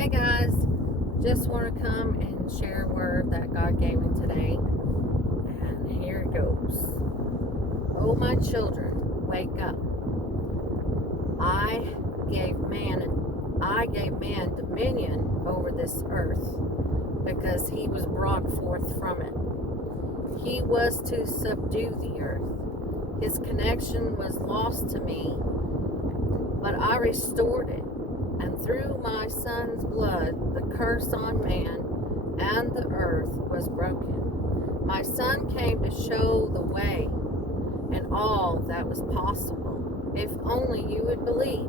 Hey guys, just want to come and share a word that God gave me today. And here it goes. Oh, my children, wake up. I gave man dominion over this earth because he was brought forth from it. He was to subdue the earth. His connection was lost to me, but I restored it. And through my son's blood, the curse on man and the earth was broken. My son came to show the way and all that was possible, if only you would believe.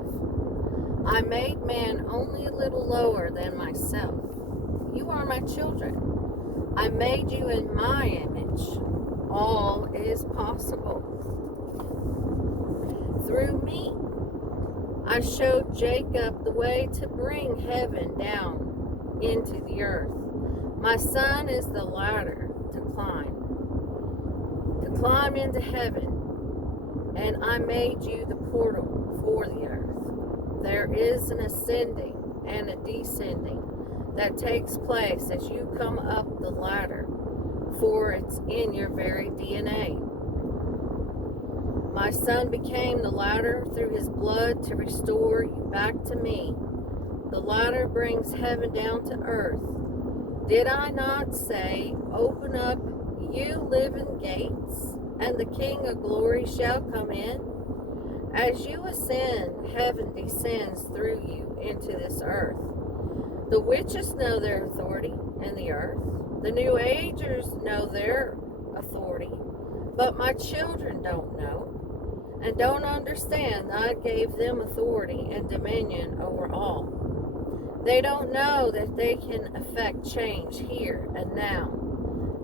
I made man only a little lower than myself. You are my children. I made you in my image. All is possible. Through me, I showed Jacob the way to bring heaven down into the earth. My son is the ladder to climb into heaven, and I made you the portal for the earth. There is an ascending and a descending that takes place as you come up the ladder, for it's in your very DNA. My son became the ladder through his blood to restore you back to me. The ladder brings heaven down to earth. Did I not say, open up, you living gates, and the King of glory shall come in? As you ascend, heaven descends through you into this earth. The witches know their authority in the earth. The New Agers know their authority, but my children don't know and don't understand that I gave them authority and dominion over all. They don't know that they can affect change here and now.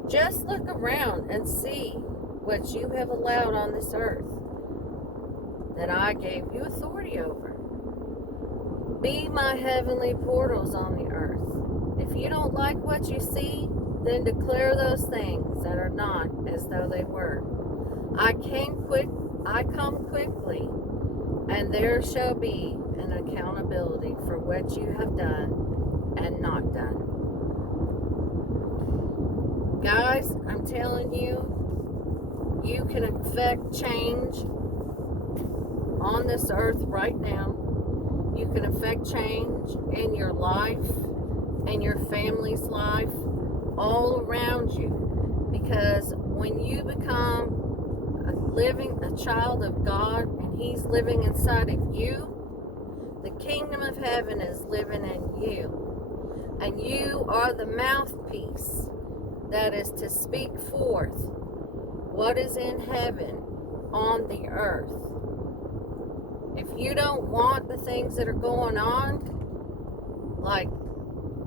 Just look around and see what you have allowed on this earth that I gave you authority over. Be my heavenly portals on the earth. If you don't like what you see, then declare those things that are not as though they were. I come quickly, and there shall be an accountability for what you have done and not done. Guys, I'm telling you, you can affect change on this earth right now. You can affect change in your life, in your family's life, all around you. Because when you become a child of God and He's living inside of you, the kingdom of heaven is living in you. And you are the mouthpiece that is to speak forth what is in heaven on the earth. If you don't want the things that are going on, like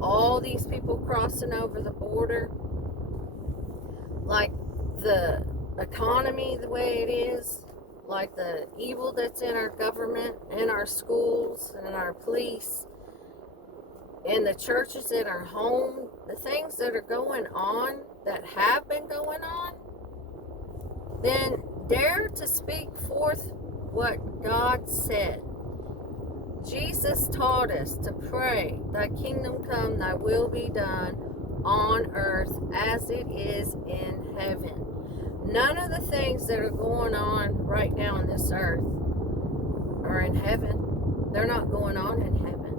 all these people crossing over the border, like the economy the way it is, like the evil that's in our government, in our schools, and in our police, in the churches, in our home, the things that are going on, that have been going on, then dare to speak forth what God said. Jesus taught us to pray, thy kingdom come, thy will be done on earth as it is in heaven. None of the things that are going on right now on this earth are in heaven. They're not going on in heaven.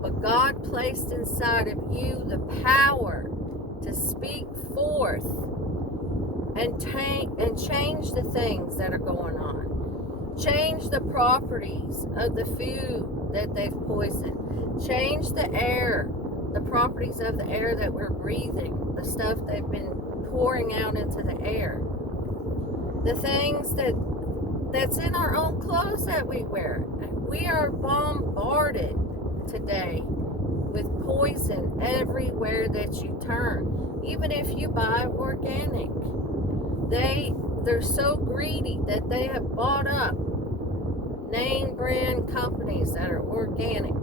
But God placed inside of you the power to speak forth and change the things that are going on. Change the properties of the food that they've poisoned. Change the air, the properties of the air that we're breathing, the stuff they've been pouring out into the air. The things that's in our own clothes that we wear. We are bombarded today with poison everywhere that you turn. Even if you buy organic. They're so greedy that they have bought up name brand companies that are organic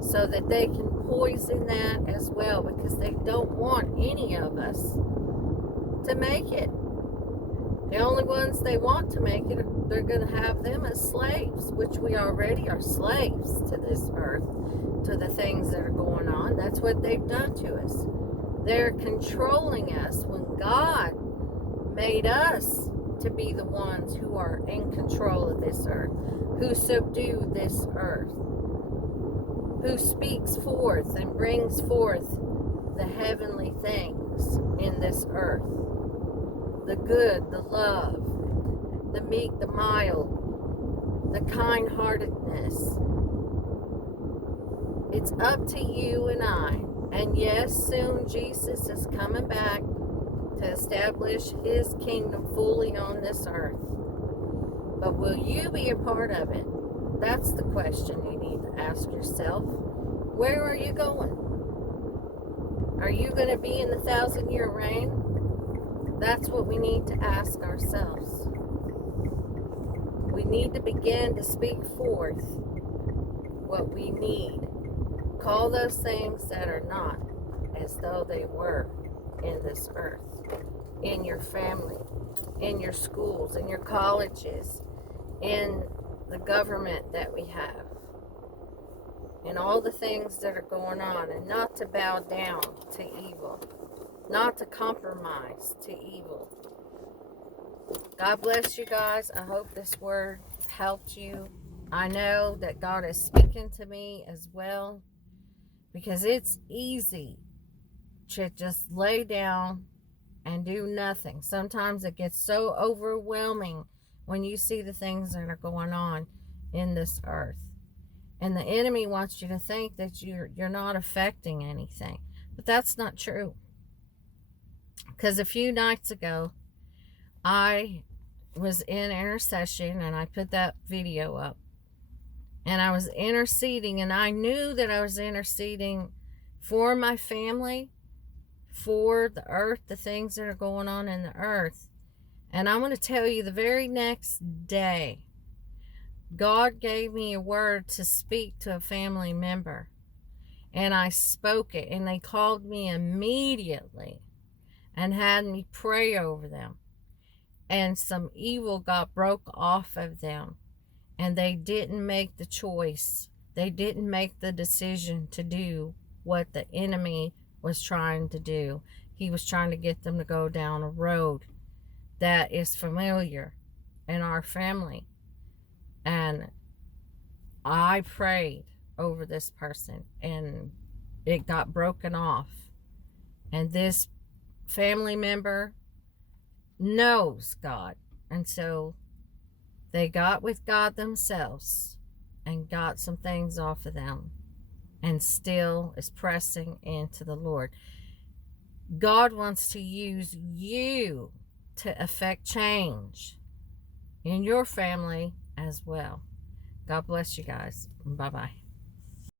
so that they can poison that as well, because they don't want any of us to make it. The only ones they want to make it, they're going to have them as slaves, which we already are slaves to this earth. to the things that are going on. That's what they've done to us. They're controlling us when God made us to be the ones who are in control of this earth, who subdue this earth, who speaks forth and brings forth the heavenly things in this earth. The good, the love, the meek, the mild, the kind-heartedness. It's up to you and I. And yes, soon Jesus is coming back to establish his kingdom fully on this earth. But will you be a part of it? That's the question you need to ask yourself. Where are you going? Are you going to be in the 1,000-year reign? That's what we need to ask ourselves. We need to begin to speak forth what we need. Call those things that are not as though they were in this earth, in your family, in your schools, in your colleges, in the government that we have, and all the things that are going on, and not to bow down to evil, not to compromise to evil. God bless you guys. I hope this word helped you. I know that God is speaking to me as well, because it's easy to just lay down and do nothing. Sometimes it gets so overwhelming when you see the things that are going on in this earth. And the enemy wants you to think that you're not affecting anything. But that's not true. Because a few nights ago, I was in intercession, and I put that video up. And I was interceding, and I knew that I was interceding for my family, for the earth, the things that are going on in the earth. And I'm going to tell you, the very next day, God gave me a word to speak to a family member. And I spoke it, and they called me immediately and had me pray over them. And some evil got broke off of them. And they didn't make the choice. They didn't make the decision to do what the enemy was trying to do. He was trying to get them to go down a road that is familiar in our family. And I prayed over this person, and it got broken off. And this family member knows God. And so they got with God themselves and got some things off of them, and still is pressing into the Lord. God wants to use you to affect change in your family as well. God bless you guys. Bye-bye.